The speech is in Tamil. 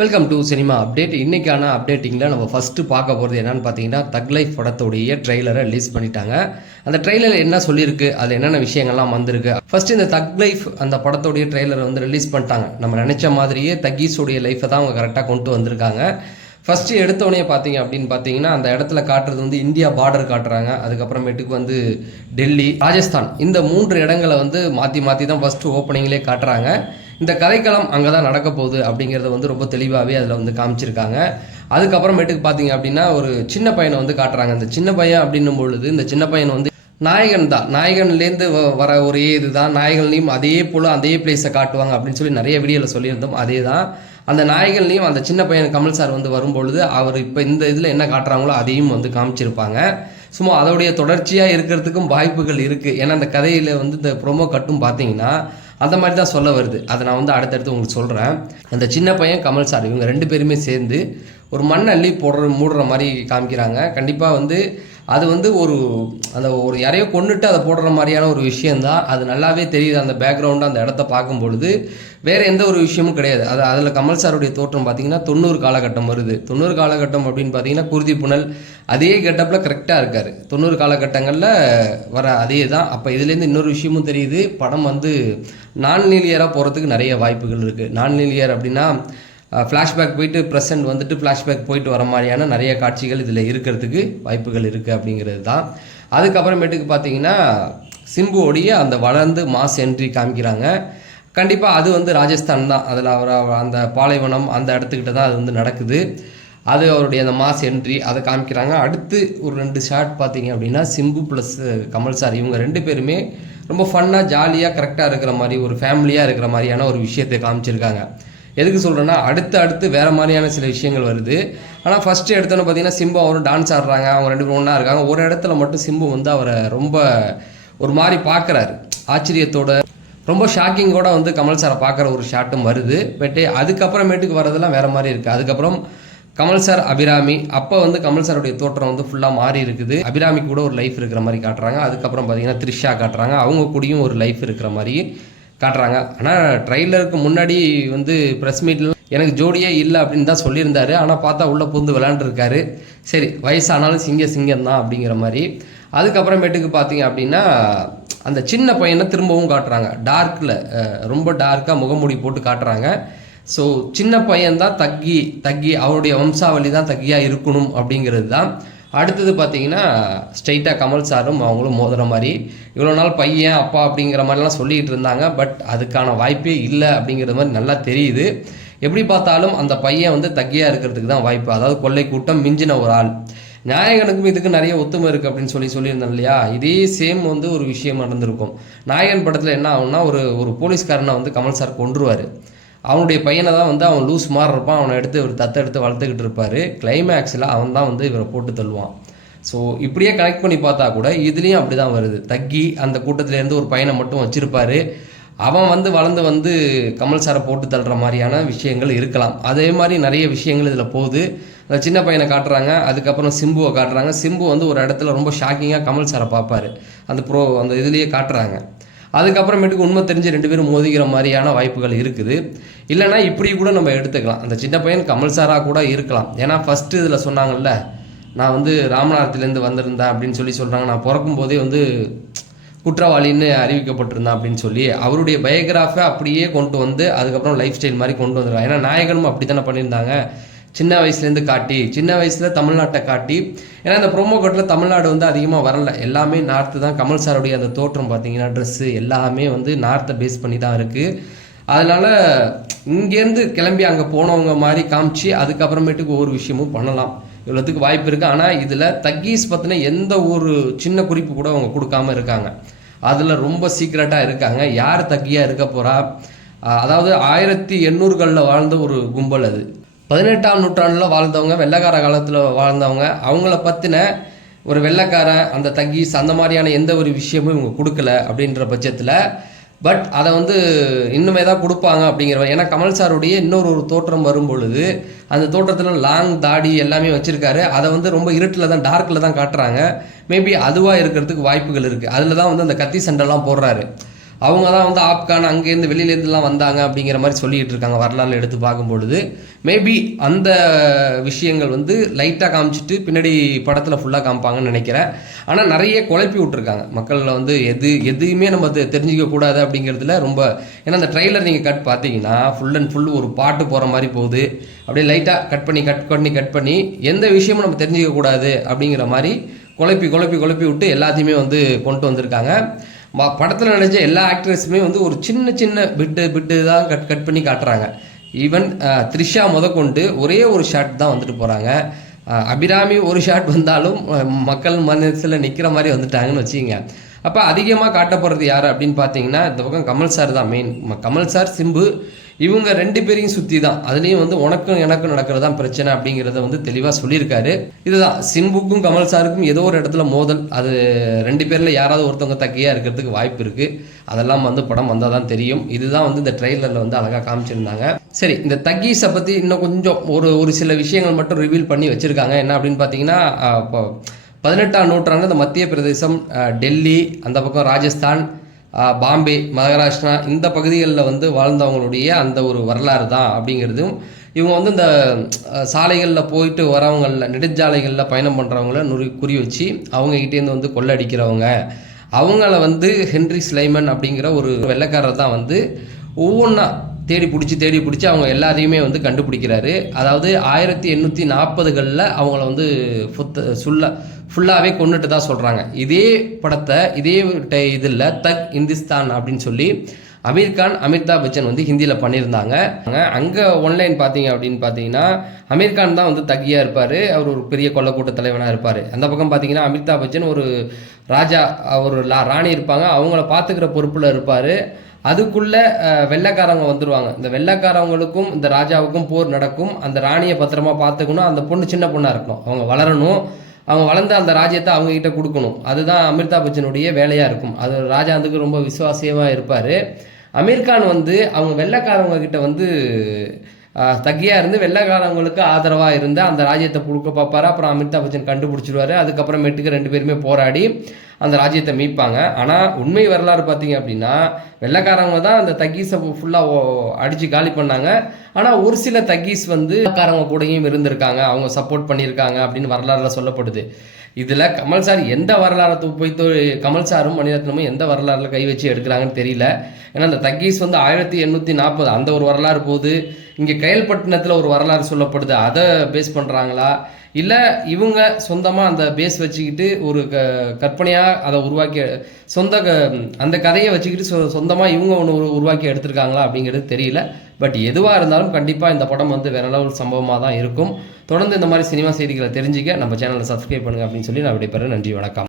Welcome to cinema update. இன்றைக்கான அப்டேட்டிங்கில் நம்ம ஃபஸ்ட்டு பார்க்க போகிறது என்னென்னு பார்த்தீங்கன்னா, தக் லைஃப் படத்துடைய ட்ரெய்லரை ரிலீஸ் பண்ணிட்டாங்க. அந்த ட்ரெய்லரில் என்ன சொல்லியிருக்கு, அதில் என்னென்ன விஷயங்கள்லாம் வந்திருக்கு. ஃபஸ்ட்டு இந்த தக் லைஃப் அந்த படத்துடைய ட்ரெய்லரை வந்து ரிலீஸ் பண்ணிட்டாங்க. நம்ம நினச்ச மாதிரியே தக்கீஸோடைய லைஃப்பை தான் அவங்க கரெக்டாக கொண்டு வந்திருக்காங்க. ஃபஸ்ட்டு எடுத்தோடனே பார்த்தீங்கன்னா அந்த இடத்துல காட்டுறது வந்து இந்தியா பார்டர் காட்டுறாங்க. அதுக்கப்புறமேட்டுக்கு வந்து டெல்லி, ராஜஸ்தான், இந்த 3 இடங்களை வந்து மாற்றி தான் ஃபஸ்ட்டு ஓப்பனிங்லேயே காட்டுறாங்க. இந்த கதைக்களம் அங்கே தான் நடக்க போகுது அப்படிங்கிறத வந்து ரொம்ப தெளிவாகவே அதில் வந்து காமிச்சிருக்காங்க. அதுக்கப்புறமேட்டுக்கு பார்த்தீங்க அப்படின்னா ஒரு சின்ன பையனை வந்து காட்டுறாங்க. இந்த சின்ன பையன் அப்படின்னும் பொழுது இந்த சின்ன பையன் வந்து நாயகன் தான், நாயகன்லேருந்து வர ஒரே இதுதான், நாயகன்லேயும் அதே போல் அதே பிளேஸை காட்டுவாங்க அப்படின்னு சொல்லி நிறைய வீடியோவில் சொல்லியிருந்தோம். அதே தான் அந்த நாயகன்லேயும் அந்த சின்ன பையன் கமல் சார் வந்து வரும்பொழுது அவர் இப்போ இந்த இதில் என்ன காட்டுறாங்களோ அதையும் வந்து காமிச்சிருப்பாங்க. சும்மா அதோடைய தொடர்ச்சியாக இருக்கிறதுக்கும் வாய்ப்புகள் இருக்குது. ஏன்னா அந்த கதையில் வந்து இந்த ப்ரோமோ கட்டும் பார்த்தீங்கன்னா அந்த மாதிரி தான் சொல்ல வருது. அதை நான் வந்து அடுத்தடுத்து உங்களுக்கு சொல்கிறேன். அந்த சின்ன பையன் கமல் சார் இவங்க 2 பேருமே சேர்ந்து ஒரு மண் அள்ளி மூடுற மாதிரி காமிக்கிறாங்க. கண்டிப்பாக வந்து அது வந்து ஒரு யாரையோ கொண்டுட்டு அதை போடுற மாதிரியான ஒரு விஷயந்தான். அது நல்லாவே தெரியுது. அந்த பேக்ரவுண்டு அந்த இடத்த பார்க்கும் பொழுது வேறு எந்த ஒரு விஷயமும் கிடையாது. அதில் கமல் சாருடைய தோற்றம் பார்த்தீங்கன்னா 90 காலகட்டம் வருது. 90 காலகட்டம் அப்படின்னு பார்த்தீங்கன்னா குருதி புனல் அதே கெட்டப்பில் கரெக்டாக இருக்கார். 90 காலகட்டங்களில் வர அதே தான். அப்போ இதுலேருந்து இன்னொரு விஷயமும் தெரியுது, படம் வந்து நான் லீனியராக போகிறதுக்கு நிறைய வாய்ப்புகள் இருக்குது. நான் லீனியர் அப்படின்னா ஃப்ளாஷ்பேக் போயிட்டு ப்ரெசென்ட் வந்துட்டு ஃப்ளாஷ்பேக் போயிட்டு வர மாதிரியான நிறைய காட்சிகள் இதில் இருக்கிறதுக்கு வாய்ப்புகள் இருக்குது அப்படிங்கிறது தான். அதுக்கப்புறமேட்டுக்கு பார்த்தீங்கன்னா சிம்புவோடைய அந்த வளர்ந்து மாஸ் என்ட்ரி காமிக்கிறாங்க. கண்டிப்பாக அது வந்து ராஜஸ்தான் தான். அதில் அவர் அந்த பாலைவனம் அந்த இடத்துக்கிட்ட தான் அது வந்து நடக்குது. அது அவருடைய அந்த மாஸ் என்ட்ரி அதை காமிக்கிறாங்க. அடுத்து ஒரு 2 ஷாட் பார்த்தீங்க அப்படின்னா சிம்பு ப்ளஸ் கமல் சார் இவங்க 2 பேருமே ரொம்ப ஃபன்னாக ஜாலியாக கரெக்டாக இருக்கிற மாதிரி ஒரு ஃபேமிலியாக இருக்கிற மாதிரியான ஒரு விஷயத்தை காமிச்சிருக்காங்க. எதுக்கு சொல்கிறேன்னா அடுத்து வேறு மாதிரியான சில விஷயங்கள் வருது. ஆனால் ஃபஸ்ட்டு எடுத்தோன்னு பார்த்தீங்கன்னா சிம்பு அவரும் டான்ஸ் ஆடுறாங்க. அவங்க 2 பேரும் ஒன்றா இருக்காங்க. ஒரு இடத்துல மட்டும் சிம்பு வந்து அவரை ரொம்ப ஒரு மாதிரி பார்க்குறாரு, ஆச்சரியத்தோட ரொம்ப ஷாக்கிங்கோட வந்து கமல் சாரை பார்க்குற ஒரு ஷாட்டும் வருது. பட் அதுக்கப்புறமேட்டுக்கு வரதெல்லாம் வேறு மாதிரி இருக்குது. அதுக்கப்புறம் கமல் சார் அபிராமி அப்போ வந்து கமல் சாருடைய தோற்றம் வந்து ஃபுல்லாக மாறி இருக்குது. அபிராமிக்கு கூட ஒரு லைஃப் இருக்கிற மாதிரி காட்டுறாங்க. அதுக்கப்புறம் பார்த்தீங்கன்னா த்ரிஷா காட்டுறாங்க. அவங்க கூடயும் ஒரு லைஃப் இருக்கிற மாதிரி காட்டுறாங்க. ஆனால் ட்ரெய்லருக்கு முன்னாடி வந்து ப்ரெஸ் மீட்டில் எனக்கு ஜோடியே இல்லை அப்படின்னு தான் சொல்லியிருந்தாரு. ஆனால் பார்த்தா உள்ளே புந்து விளாண்டுருக்காரு. சரி, வயசானாலும் சிங்கம் தான் அப்படிங்கிற மாதிரி. அதுக்கப்புறமேட்டுக்கு பார்த்தீங்க அப்படின்னா அந்த சின்ன பையனை திரும்பவும் காட்டுறாங்க. டார்க்கில் ரொம்ப டார்க்காக முகமூடி போட்டு காட்டுறாங்க. ஸோ சின்ன பையன்தான் தக்கி அவருடைய வம்சாவளி தான் தக்கியாக இருக்கணும் அப்படிங்கிறது தான். அடுத்தது பார்த்தீங்கன்னா ஸ்ட்ரைட்டாக கமல் சாரும் அவங்களும் மோதுற மாதிரி. இவ்வளோ நாள் பையன் அப்பா அப்படிங்கிற மாதிரிலாம் சொல்லிகிட்டு இருந்தாங்க. பட் அதுக்கான வாய்ப்பே இல்லை அப்படிங்கிற மாதிரி நல்லா தெரியுது. எப்படி பார்த்தாலும் அந்த பையன் வந்து தக்கியாக இருக்கிறதுக்கு தான் வாய்ப்பு. அதாவது கொள்ளை கூட்டம் மிஞ்சின ஒரு ஆள். நாயகனுக்கும் இதுக்கு நிறைய ஒத்துமை இருக்குது அப்படின்னு சொல்லியிருந்தேன் இல்லையா. இதே சேம் வந்து ஒரு விஷயம் நடந்திருக்கும். நாயகன் படத்தில் என்ன ஆகும்னா ஒரு போலீஸ்காரனை வந்து கமல் சார் கொன்றுவார். அவனுடைய பையனை தான் வந்து அவன் லூஸ் மாதிரி இருப்பான். அவனை எடுத்து ஒரு தத்தெடுத்து வளர்த்துக்கிட்டு இருப்பார். கிளைமேக்ஸில் அவன் தான் வந்து இவரை போட்டு தள்ளுவான். ஸோ இப்படியே கனெக்ட் பண்ணி பார்த்தா கூட இதுலேயும் அப்படி தான் வருது. தக்கி அந்த கூட்டத்திலேருந்து ஒரு பையனை மட்டும் வச்சுருப்பார். அவன் வந்து வளர்ந்து வந்து கமல் சாரை போட்டு தள்ளுற மாதிரியான விஷயங்கள் இருக்கலாம். அதே மாதிரி நிறைய விஷயங்கள் இதில் போகுது. அந்த சின்ன பையனை காட்டுறாங்க. அதுக்கப்புறம் சிம்புவை காட்டுறாங்க. சிம்பு வந்து ஒரு இடத்துல ரொம்ப ஷாக்கிங்காக கமல் சாரை பார்ப்பார். அந்த இதுலேயே காட்டுறாங்க. அதுக்கப்புறமேட்டுக்கு உண்மை தெரிஞ்சு 2 பேரும் மோதிக்கிற மாதிரியான வாய்ப்புகள் இருக்குது. இல்லைனா இப்படி கூட நம்ம எடுத்துக்கலாம். அந்த சின்ன பையன் கமல் சாராக கூட இருக்கலாம். ஏன்னா ஃபஸ்ட்டு இதில் சொன்னாங்கல்ல, நான் வந்து ராமநாதத்துலேருந்து வந்திருந்தேன் அப்படின்னு சொல்கிறாங்க. நான் பிறக்கும் போதே வந்து குற்றவாளின்னு அறிவிக்கப்பட்டிருந்தேன் அப்படின்னு சொல்லி அவருடைய பயோகிராஃபை அப்படியே கொண்டு வந்து அதுக்கப்புறம் லைஃப் ஸ்டைல் மாதிரி கொண்டு வந்துருக்காங்க. ஏன்னா நாயகனும் அப்படி தானே பண்ணியிருந்தாங்க. சின்ன வயசுலேருந்து காட்டி சின்ன வயசில் தமிழ்நாட்டை காட்டி. ஏன்னா இந்த ப்ரோமோ கோட்டில் தமிழ்நாடு வந்து அதிகமாக வரல, எல்லாமே நார்த்து தான். கமல் சாருடைய அந்த தோற்றம் பார்த்தீங்கன்னா ட்ரெஸ்ஸு எல்லாமே வந்து நார்த்தை பேஸ் பண்ணி தான் இருக்குது. அதனால் இங்கேருந்து கிளம்பி அங்கே போனவங்க மாதிரி காமிச்சு அதுக்கப்புறமேட்டுக்கு ஒவ்வொரு விஷயமும் பண்ணலாம். இவ்வளோத்துக்கு வாய்ப்பு இருக்குது. ஆனால் இதில் தக்கீஸ் பற்றின எந்த ஒரு சின்ன குறிப்பு கூட அவங்க கொடுக்காம இருக்காங்க. அதில் ரொம்ப சீக்ரெட்டாக இருக்காங்க. யார் தக்கியாக இருக்க போகிறா, அதாவது 1800களில் வாழ்ந்த ஒரு கும்பல். அது 18ஆம் நூற்றாண்டில் வாழ்ந்தவங்க, வெள்ளைக்கார காலத்தில் வாழ்ந்தவங்க. அவங்கள பற்றின ஒரு வெள்ளைக்காரன் அந்த தக்கீஸ் அந்த மாதிரியான எந்த ஒரு விஷயமும் இவங்க கொடுக்கல அப்படின்ற பட்சத்தில். பட் அதை வந்து இன்னுமே தான் கொடுப்பாங்க அப்படிங்கிற. ஏன்னா கமல் சாருடைய இன்னொரு தோற்றம் வரும் பொழுது அந்த தோற்றத்தில் லாங் தாடி எல்லாமே வச்சுருக்காரு. அதை வந்து ரொம்ப இருட்டில் தான் டார்க்கில் தான் காட்டுறாங்க. மேபி அதுவாக இருக்கிறதுக்கு வாய்ப்புகள் இருக்குது. அதில் தான் வந்து அந்த கத்தி சண்டைலாம் போடுறாரு. அவங்க தான் வந்து ஆப்கான் அங்கேருந்து வெளியிலேருந்துலாம் வந்தாங்க அப்படிங்கிற மாதிரி சொல்லிகிட்டு இருக்காங்க வரலாறு எடுத்து பார்க்கும்பொழுது. மேபி அந்த விஷயங்கள் வந்து லைட்டாக காமிச்சிட்டு பின்னாடி படத்தில் ஃபுல்லாக காமிப்பாங்கன்னு நினைக்கிறேன். ஆனால் நிறைய குழப்பி விட்ருக்காங்க மக்களில் வந்து எதுவுமே நம்ம தெரிஞ்சிக்க கூடாது அப்படிங்கிறதுல ரொம்ப. ஏன்னா அந்த ட்ரெய்லர் நீங்கள் பார்த்தீங்கன்னா ஃபுல் அண்ட் ஃபுல் ஒரு பாட்டு போகிற மாதிரி போகுது. அப்படியே லைட்டாக கட் பண்ணி எந்த விஷயமும் நம்ம தெரிஞ்சிக்க கூடாது அப்படிங்கிற மாதிரி குழப்பி விட்டு எல்லாத்தையுமே வந்து கொண்டு வந்திருக்காங்க. படத்தில் நினைச்ச எல்லா ஆக்ட்ரஸுமே வந்து ஒரு சின்ன பிட்டு தான் கட் பண்ணி காட்டுறாங்க. ஈவன் த்ரிஷா முதற்கொண்டு ஒரே ஒரு ஷாட் தான் வந்துட்டு போகிறாங்க. அபிராமி ஒரு ஷாட் வந்தாலும் மக்கள் மனசில் நிற்கிற மாதிரி வந்துட்டாங்கன்னு வச்சுக்கோங்க. அப்போ அதிகமாக காட்டப்படுறது யார் அப்படின்னு பார்த்தீங்கன்னா இந்த பக்கம் கமல் சார் தான் மெயின். கமல் சார், சிம்பு, இவங்க 2 பேரையும் சுற்றி தான். அதுலேயும் வந்து உனக்கும் எனக்கும் நடக்கிறது தான் பிரச்சனை அப்படிங்கிறத வந்து தெளிவாக சொல்லியிருக்காரு. இதுதான் சிம்புக்கும் கமல் சாருக்கும் ஏதோ ஒரு இடத்துல மோதல். அது 2 பேரில் யாராவது ஒருத்தவங்க தக்கையாக இருக்கிறதுக்கு வாய்ப்பு இருக்குது. அதெல்லாம் வந்து படம் வந்தால் தான் தெரியும். இதுதான் வந்து இந்த ட்ரெய்லரில் வந்து அழகாக காமிச்சிருந்தாங்க. சரி, இந்த தக்கீஸை பற்றி இன்னும் கொஞ்சம் ஒரு சில விஷயங்கள் மட்டும் ரிவீல் பண்ணி வச்சுருக்காங்க. என்ன அப்படின்னு பார்த்தீங்கன்னா, இப்போ 18ஆம் நூற்றாண்டு இந்த மத்திய பிரதேசம், டெல்லி, அந்த பக்கம் ராஜஸ்தான், பாம்பே, மகாராஷ்டிரா இந்த பகுதிகளில் வந்து வாழ்ந்தவங்களுடைய அந்த ஒரு வரலாறு தான் அப்படிங்கிறதும். இவங்க வந்து இந்த சாலைகளில் போயிட்டு வரவங்களில், நெடுஞ்சாலைகளில் பயணம் பண்ணுறவங்கள குறி வச்சு அவங்ககிட்டேருந்து வந்து கொள்ளடிக்கிறவங்க, அவங்கள வந்து ஹென்ரி ஸ்லைமன் அப்படிங்கிற ஒரு வெள்ளைக்காரர் தான் வந்து ஒவ்வொன்றா தேடி பிடிச்சி அவங்க எல்லாத்தையுமே வந்து கண்டுபிடிக்கிறாரு. அதாவது 1840களில் அவங்கள வந்து ஃபுல்லாகவே கொண்டுட்டு தான் சொல்கிறாங்க. இதே படத்தை இதில் தக் இந்துஸ்தான் அப்படின்னு சொல்லி அமீர் கான், அமிதாப் பச்சன் வந்து ஹிந்தியில் பண்ணியிருந்தாங்க. அங்கே ஒன்லைன் பார்த்தீங்க அப்படின்னு பார்த்தீங்கன்னா அமீர் கான் தான் வந்து தக்கியாக இருப்பார். அவர் ஒரு பெரிய கொள்ளக்கூட்ட தலைவனாக இருப்பார். அந்த பக்கம் பார்த்தீங்கன்னா அமிதாப் பச்சன் ஒரு ராஜா, ஒரு ராணி இருப்பாங்க, அவங்கள பார்த்துக்கிற பொறுப்பில் இருப்பார். அதுக்குள்ளே வெள்ளைக்காரங்க வந்துடுவாங்க. இந்த வெள்ளைக்காரவங்களுக்கும் இந்த ராஜாவுக்கும் போர் நடக்கும். அந்த ராணியை பத்திரமா பார்த்துக்கணும். அந்த பொண்ணு சின்ன பொண்ணாக இருக்கணும், அவங்க வளரணும். அவங்க வளர்ந்த அந்த ராஜ்யத்தை அவங்ககிட்ட கொடுக்கணும். அதுதான் அமிதாப் பச்சனுடைய வேலையாக இருக்கும். அது ராஜா அதுக்கு ரொம்ப விசுவாசியமாக இருப்பார். அமீர் கான் வந்து அவங்க வெள்ளைக்காரவங்க கிட்ட வந்து தக்கியாக இருந்து வெள்ளைக்காரவங்களுக்கு ஆதரவாக இருந்து அந்த ராஜ்யத்தை கொடுக்க பார்ப்பாரு. அப்புறம் அமிதாப் பச்சன் கண்டுபிடிச்சிடுவார். அதுக்கப்புறமேட்டுக்கு 2 பேருமே போராடி அந்த ராஜ்யத்தை மீட்பாங்க. ஆனால் உண்மை வரலாறு பார்த்தீங்க அப்படின்னா வெள்ளைக்காரவங்க தான் அந்த தக்கீஸை ஃபுல்லாக அடித்து காலி பண்ணாங்க. ஆனால் ஒரு சில தக்கீஸ் வந்து வெள்ளைக்காரவங்க கூடயும் இருந்திருக்காங்க, அவங்க சப்போர்ட் பண்ணியிருக்காங்க அப்படின்னு வரலாறுல சொல்லப்படுது. இதில் கமல் சார் எந்த வரலாறு கமல் சாரும் மணிரத்னமும் எந்த வரலாறுல கை வச்சு எடுக்கிறாங்கன்னு தெரியல. ஏன்னா அந்த தக்கீஸ் வந்து 1840 அந்த ஒரு வரலாறு போகுது. இங்கே கயல்பட்டினத்தில் ஒரு வரலாறு சொல்லப்படுது, அதை பேஸ் பண்ணுறாங்களா இல்லை இவங்க சொந்தமாக அந்த பேஸ் வச்சுக்கிட்டு ஒரு கற்பனையாக அதை உருவாக்கி அந்த கதையை வச்சுக்கிட்டு சொந்தமாக இவங்க ஒன்று உருவாக்கி எடுத்திருக்காங்களா அப்படிங்கிறது தெரியல. பட் எதுவாக இருந்தாலும் கண்டிப்பாக இந்த படம் வந்து வேற லெவல் சம்பவமாக தான் இருக்கும். தொடர்ந்து இந்த மாதிரி சினிமா செய்திகளை தெரிஞ்சுக்க நம்ம சேனலை சப்ஸ்கிரைப் பண்ணுங்கள் அப்படின்னு சொல்லி நான் விடைபெறேன். நன்றி, வணக்கம்.